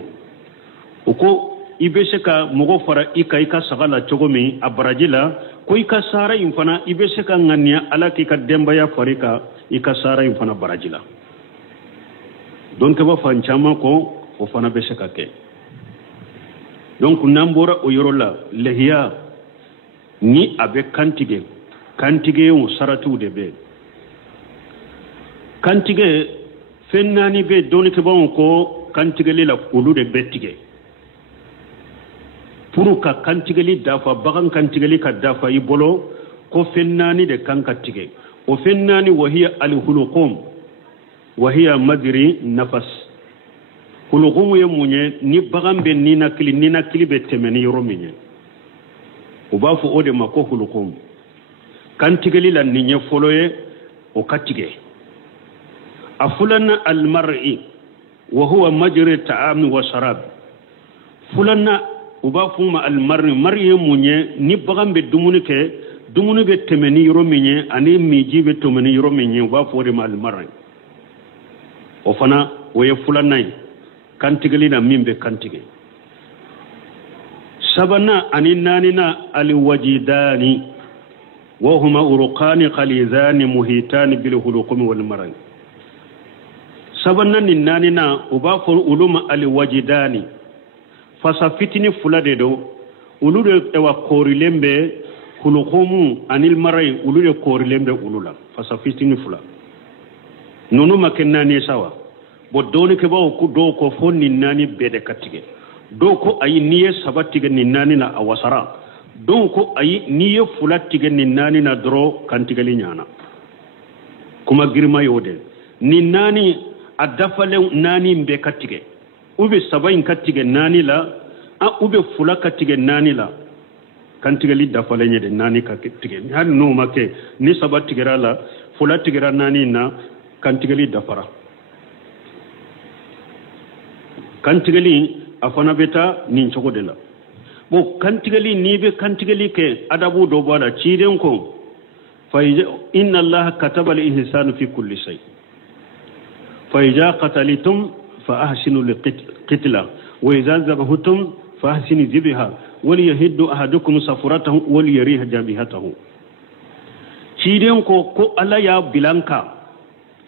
uko ibe se ka mugo fara ika sagala chogomi abarajila ko ika sara infana ibe se ka ngania ala ki ka demba ya farika ika sara infana barajila don ke bo fancha ma ko o fana be se ka ke donc nambora o yorola lehiya ni abe kantige o saratu de be kantige fennani be doni ke bon ko kantige le la kulu de betige pour ka kantige li dafa bagan kantige li ka dafa ibolo ko fennani de kankatige o fennani wahiya al huluqum wahiya madri nafas hulukumu ye munye ni bagan be ni nakili be temeni yoro minye ubafu ode mako hulukumu kantigeli la ninye foloye o katige afulana almar'i wa huwa majri ta'am wa sharab fulana ubafu ma almar'i mar'i munye ni bagan be dumuni be temeni yoro minye ani miji be temeni yoro minye ubafu ode ma almar'i o fana oye fulana kantigeli na mimbe kantige sabana aninanina alwajidani wa huma urqani khalizani muhitani bil huluqum wal maran sabana ninanina ubafur uluma alwajidani fasafitini fulade do ulude ewa korilembe huluqum anil marai ulude korilembe ulula fasafitini fula nonu makennani sawa bo doni ke bawo ku do ko fonni nani bede katige do ko ayi niye sabatige ni nani na awasara do ko ayi niye fulatige ni nani na dro kantigali nyana kuma girma yode ni nani adafale nani mbe katige ube sabayin katige nani la a ube fula katige nani la kantigali dafale nyede nani katige har no make ni sabatigera la fula tigera nani na kantigali dafara kantigali afana beta nin chogo de la bo kantigali ni be kantigali ke adabu do bala chiden ko fa inna allaha kataba al ihsana fi kulli shay fa idha qatalitum fa ahsinu al qitla wa idha zabahtum fa ahsinu zibha wal yahiddu ahadukum safratahu wal yarih jabihatahu chiden ko ala ya bilanka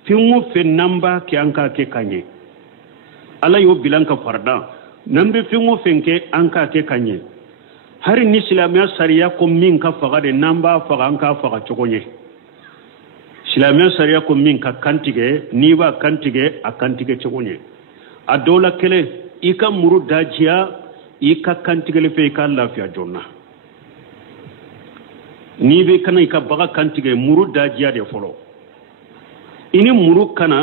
finwo fe namba ke anka ke kanye ala yo bilanka farda nambe fingo fenke anka ke kanye hari ni islamia sariya ko min ka faga de namba faga anka faga chokonye islamia sariya ko min ka kantige ni ba kantige akantige chokonye adola kele ika muru dajia ika kantigale fe ika lafiya jonna ni be kana ika baga kantige muru dajiya de folo ini muru kana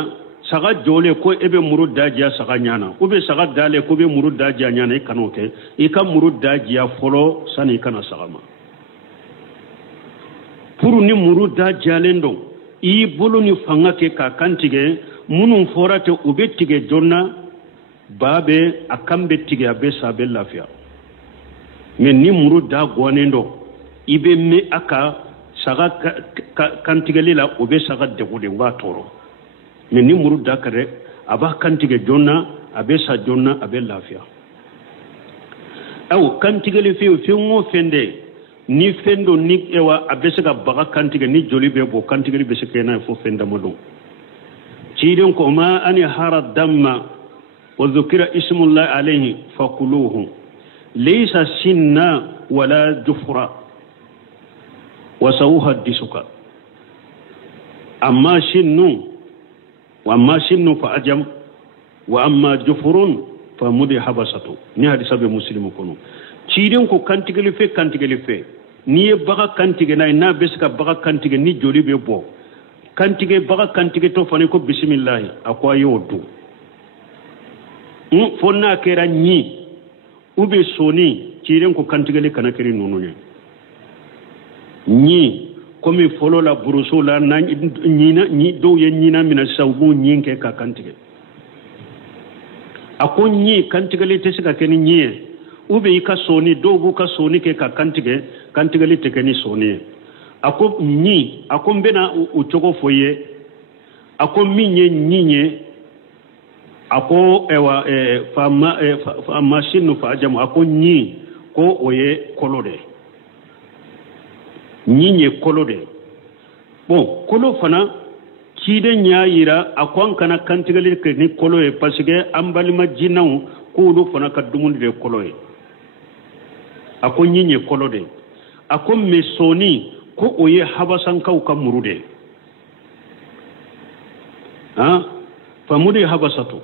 saga jole ko ebe muru dajiya saga nyana ube saga dale ko be muru dajiya nyana ikanoke ika muru dajiya folo sani kana sagama puru ni muru dajiya lendo I bolo ni fanga ke ka kantige munun forate ube tige jonna babe akambe tige abe sabe lafiya men ni muru da gwanendo ibe me aka saga kantige lila ube saga degude wa toro men ni muru da kare aba kantige jonna abe sa jonna abe lafiya aw kantige le fi ngo fende ni fendo ni ewa abesega baga kantige ni joli be bo kantige be sekena fo fenda modo ciidon ko ma ani hara damma wa dhukira ismullah alayhi faquluhu laysa sinna wala jufra wa sawhaddisuka amma shinnu fa ajam wa amma jufrun fa mudi habasatu ni hadisa be muslimu kono ciidon ko kantige le fe ni baga kantige na beska baga kantige ni joli be bo kantige baga kantige to fani ko bismillah akwa yodu fonna kera ni ube soni ciren ko kantige le kana keri nonu ni komi folo la buruso la na ni do ye nyina mina sawu nyinke ka kantige akon ni kantige le tesika keni nie ube ika soni dogu ka soni ke ka kantige li tekeni soni ako ni ako mbena uchogo foye ako minye nyinye ako ewa fa machine fa ajamu ako ni ko oye kolode nyinye kolode bon kolo fana kide nyaayira akon kana kantige li ke ni koloye parce que ambali majinaw ko do fana ka dumundi de koloye ako nyinye kolode ako mesoni ko oye habasan kau ka murude famude habasatu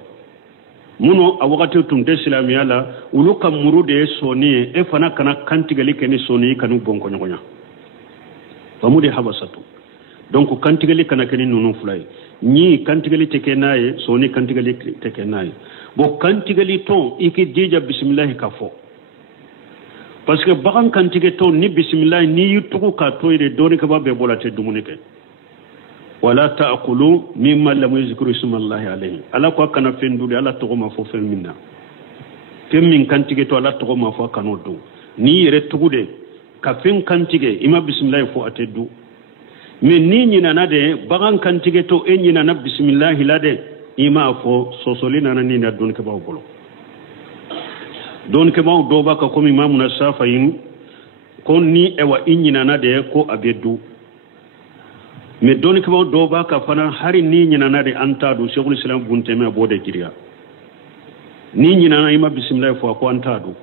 muno a wakati tumde islamiyala ulu ka murude soni e fana kana kantigali keni soni kanu bonko nyonya famude habasatu donc kantigali kana keni nunu fulay ni kantigali tekenaye soni kantigali tekenaye bo kantigali ton iki dija bismillah kafo parce que bagan kantige to ni bismillah ni yutugo ka toire doni ka babbe bolate dumunike wala taakulu mimma lam yuzkuru ismallahi alayhi ala ko kana fendude ala to ma fo fen minna temmin kantige to ala to ma fo kanodo ni yere tugude ka fen kantige ima bismillah fo ateddu men ni nyina nade bagan kantige to en nyina na bismillah lade ima fo sosolina nani na doni ka babolo don ke maw do baka ko imamu na safayin kon ni ewa inyina na de ko abedu me don ke maw do baka fana hari ni nyina na de antadu sheikhul islam bunte me bode kiriya ni nyina na ima bismillah fo ko antadu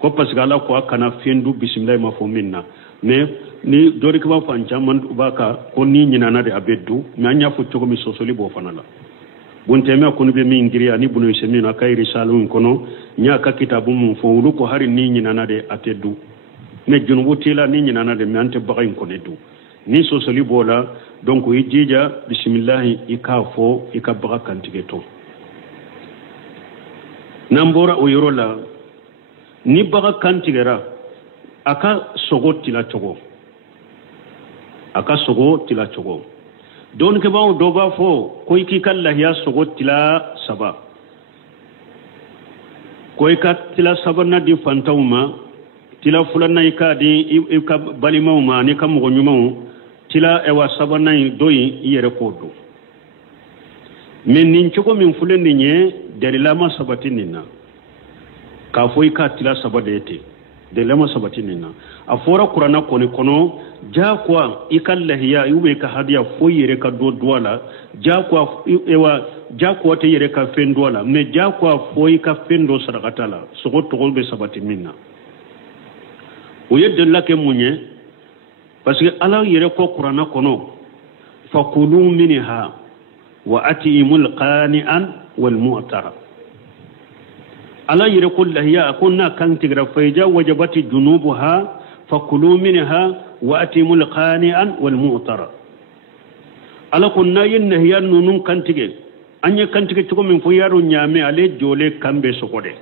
ko pasgala ko kana fendu bismillah ma fo minna me ni dori ke maw fan jaman baka ko ni nyina na de abedu me anya fo to ko mi sosoli bo fana la bunteme ko be mi ngiriya ni bunu semina kay risalun kono nya ka kitabu mun fo wulu ko hari ni nyina na de atedu ne junubu tila ni nyina na de mi ante bagain ko ne du ni so soli bola donc yijija bismillah ikafo ikabaka kantigeto nambora o yorola ni baga kantigera aka sogo tila chogo don ke bawo do ba fo koy ki kala ya sogo tila saba koy ka tila saba na di fantawma tila fulana ikadi ka balimawma ni kam go nyumaw tila ewa saba na doyi yere kodo men nin choko min fulani nye dalilama sabatinina ka foy ka tila saba dete dalilama sabatinina afora qur'ana koni kono jakwa ikallahiya yube ka hadiya foyere ka do douala jakwa ewa jakwa te yere ka fendola me jakwa foy ka fendo sadakatala sogo togolbe sabati minna o yedde lake munye parce que ala yere ko qur'ana kono fakulu minha wa atimul qani'an wal mu'tara ala yire kul lahiya akunna kan tigra fayja wajabati junubuha fakulu minha wa atimul qani'an wal mu'tara ala kunna yinna hiya nunun kan tige anya kan tige ko min fo yaro nyame ale jole kambe sokode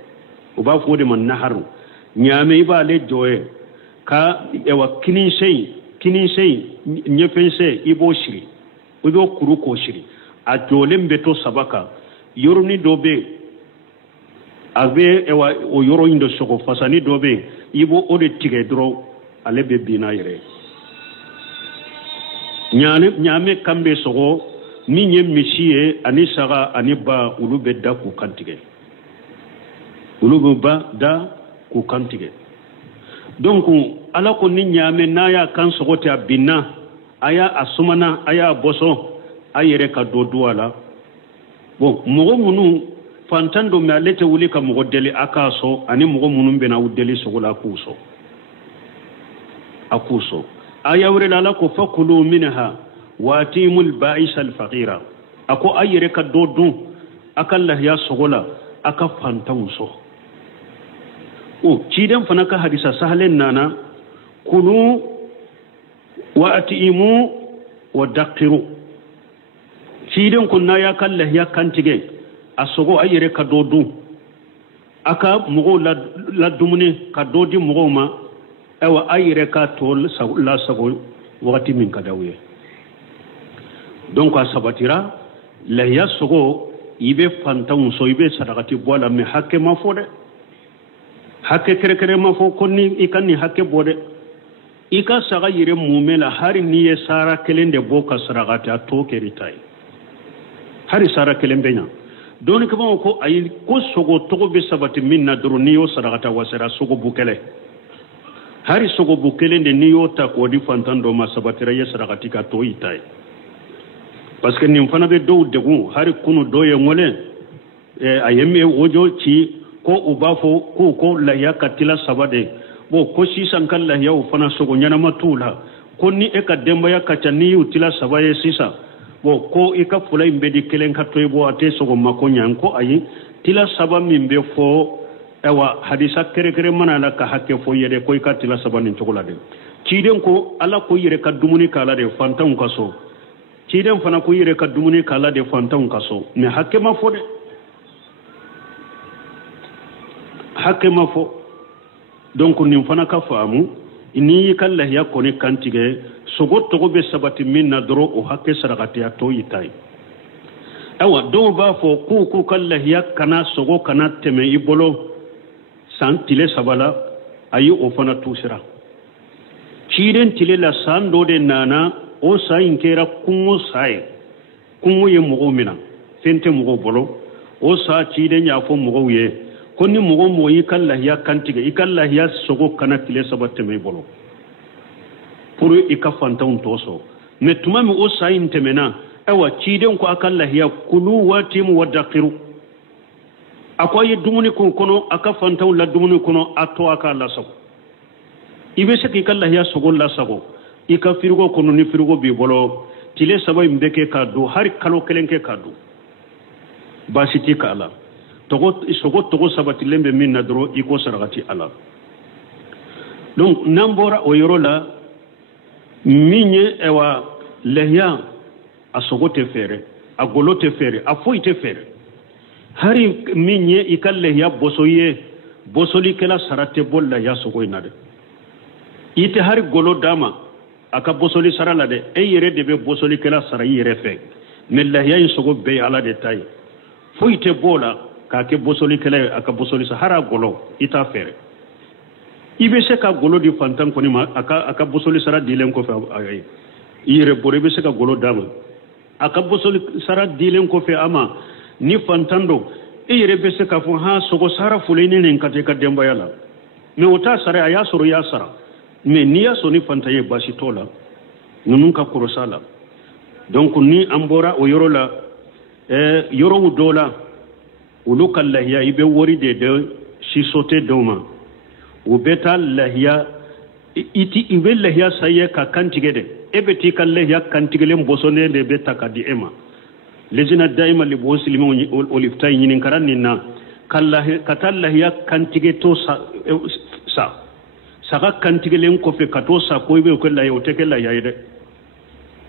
uba fo de man naharu nyame iba ale joye ka ewa kinin sey nyefen sey ibo shiri udo kuru ko shiri a jole mbeto sabaka yoroni dobe ave ewa o yoro indo soko fasani dobe ibo ode tige dro ale be bina yere nyame kambe soko ni nye mishiye ani saga ani ba ulube da ku kantige ulube ba da ku kantige donc ala ko ni nyame na ya kan soko ta binna aya asumana aya boso ayere ka doduala bon mogo munu fantando me alete wuli ka mogo deli akaso ani mogo munu bena udeli sogola akuso aya wure la ko fakulu minha watimul ba'is al faqira ako ayere ka dodu akalla ya sogola aka fantanso o ciden fana ka hadisa sahlen nana kulu wa atimu wa daqiru ciden kunna ya kalla ya kantige asogo ayere ka dodu aka mugo la dumuni ka dodi mugo ma ewa ayere ka tol la sago wakati min kadawiye donc asabatira la ya sogo ibe fantan so ibe sadakati bola me hakke ma fode hakke kere ma fo konni ikani hakke bode ika saga yire mumela hari niye sara kelende boka sadakati atoke ritai hari sara kelembenya doni kama ko ay ko sogo togo be sabati minna doro niyo sadakata wasera sogo bukele hari sogo bukele de niyo ta ko di fantando ma sabatira ye sadakati ka to itai parce que nim fana be do degu hari kunu doye ngole ayeme wojo ci ko ubafo ko la yakatila sabade bo ko sisan kala ya fana sogo nyana matula ko ni e ka demba ya kacha ni utila sabaye sisa bo ko ika fulay mbedi kelen kattoy bo ate sogo mako nyanko ayi tila saba mimbe fo ewa hadisa kere mana la ka hakke fo yede ko ika tila saba nin chokola de ciden ko ala ko yire ka dumuni kala de fantan kaso ciden fana ko yire ka dumuni kala de fantan kaso me hakke ma fo de hakke ma fo donc nim fana ka faamu ni kala ya ko ni kantige sogo togo be sabati minna doro o hakke sarakati ya to yitai awa do ba fo ku kala ya kana sogo kana teme ibolo san tile sabala ayi o fana tusira ciden tile la san do de nana o sayin kera kungo sai kungo ye mogo mina fente mogo bolo o sa ciden ya fo mogo ye konni mogo mo yi kala ya kantige ikalla ya sogo kana tile sabati me bolo pour ika fantan toso mais tuma mi o sayin temena awa ciden ko akalla hiya kulu watim wadaqiru akoy dumuni ko kono aka fantan la dumuni kono ato aka la sago ibe se ki kala hiya sogo la sago ika firgo kono ni firgo bi bolo tile sabay mbeke ka do har kalo kelenke ka do basiti kala togo sogo togo sabati lembe minna dro iko saragati ala donc nambora o yorola minye ewa lehya asogo te fere agolo te fere afoi te fere hari minye ikal lehya bosoye bosoli kala sarate bolla ya sogo inade ite hari golo dama aka bosoli sarala de yere de be bosoli kala sara yere fe mais lehya sogo be ala de tay foi te bola ka ke bosoli kala aka bosoli sahara golo ita fere ibe se ka golo di fantan ko ni ma aka bosoli sara dilen ko fa ay yere bore be se ka golo dama aka bosoli sara dilen ko fe ama ni fantando yere be se ka fo ha sogo sara fuleni nen kate ka demba yala me ota sara ya soro ya sara me ni ya so ni fantaye bashi tola nunun ka kurosala donc ni ambora o yoro la yoro dola ulukal lahiya ibe wori de si sote doma ubeta lahiya iti ibe lahiya saye ka kantige de ebeti kan lahiya kantigele mbosone de beta ka di ema lejina daima li muslimu oliftay nyinin karanina katallahi ya kantige to sa saka kantige len ko fe kato sa ko be ko la yo te ke la ya ide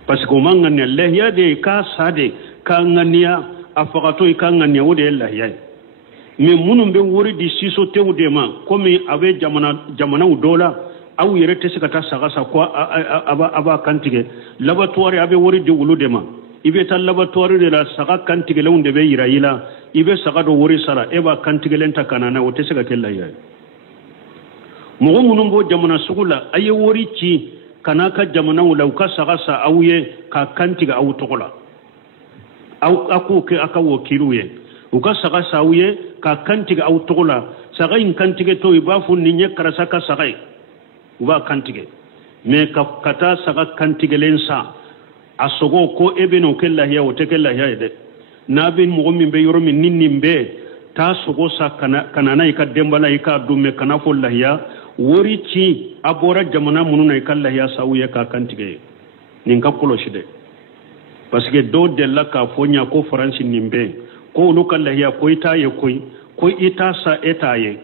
parce que man ngani Allah ya de ka sade ka ngania afaqato ka ngania wode Allah ya me munum be wori di siso te wude ma komi ave jamana udola aw yere te sika ta saka sa ko aba kantige laboratoire abe wori di wulude ma ibe tal laboratoire de la saka kantige le wonde be yira ibe saka do wori sara eba kantige len takana wote sika kella ya mo munum bo jamana sugula aye wori ci kanaka jamana wala ka saka sa awye ka kantiga aw tokola aw akuke akawo kiruye uka saka sa awye ka kantiga aw tokola saka in kantige to ibafu ninye karasa ka saka uba kantige me kata saka kantige lensa asogo ko ebeno kella hiya wote kella hiya de nabin mo min be yoro min ninimbe ta sogo sa kanana ka dembala ka dumme kana fo lahiya wori ci abora jamana mununa kala ya sawuye ka kantige nin ka koloshi de parce que do de la ka fonya ko france nimbe ko no kala ya ko ita ye ko ita sa etaye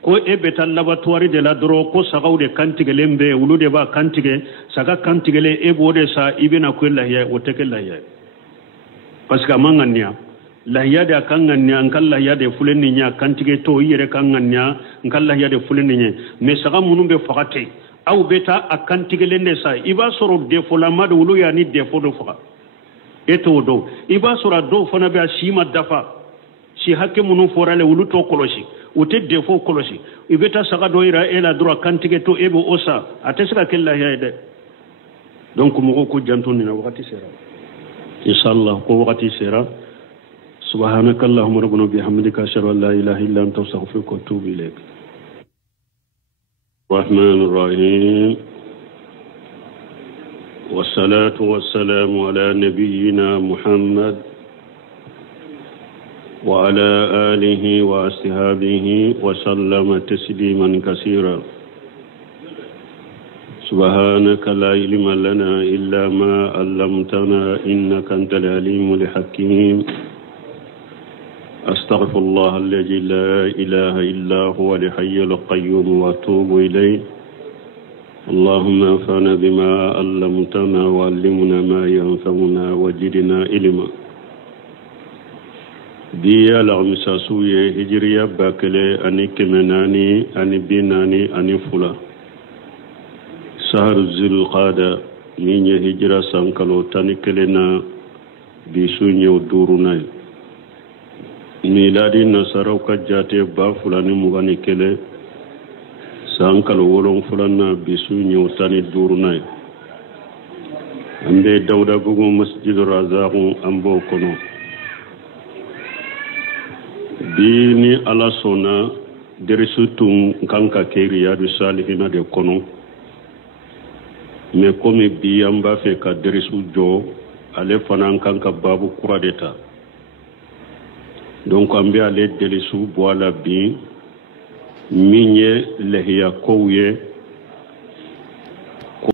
ko ebeta laboratoire de la dro ko sagawde kantige lembe wulude ba kantige saga kantige le ebode sa ibena ko la ya wote kala ya parce que mangania la yade kanganya ngalla yade fuleni nya kantige to yere kanganya ngalla yade fuleni nya me saga munumbe fakate aw beta akantige lende sa iba soro defo la madu wulu ya ni defo do faka eto do iba soro do fana be shima dafa shi hakke munu forale wulu to koloshi wote defo koloshi ibeta saga do ira ela dro kantige to ebo osa atesaka kella yade donc mo ko jantoni na wakati sera inshallah ko wakati sera سبحانك اللهم ربنا بحمدك أشهد أن لا إله إلا أنت أستغفرك وأتوب إليك. الرحمن الرحيم والصلاة والسلام على نبينا محمد وعلى آله وأصحابه وسلم تسليما كثيرا. سبحانك لا علم لنا إلا ما علمتنا إنك أنت العليم الحكيم. أستغفر الله الذي لا إله إلا هو الحي القيوم وأتوب إليه. اللهم انفعنا بما علمتنا وعلمنا ما ينفعنا وزدنا علما. بيا لغمساسوية هجرية باكلي أني كمناني أني بيناني أني فلا سهر ذي القعدة نيني هجرة سانكالو تاني كلنا بيسوني ودورنا miladi nasaraw ka jate ba fulani mugani kele sankal wolon fulana bisu nyotani durunay ambe dawda gugu masjidur razaqu ambo kono bini ala sona deresutum kanka keri yadu salihina de kono me komi biyamba fe ka deresu jo ale fanan kanka babu kuradeta donc ambe ale delisu boala bi minye lehiya kouye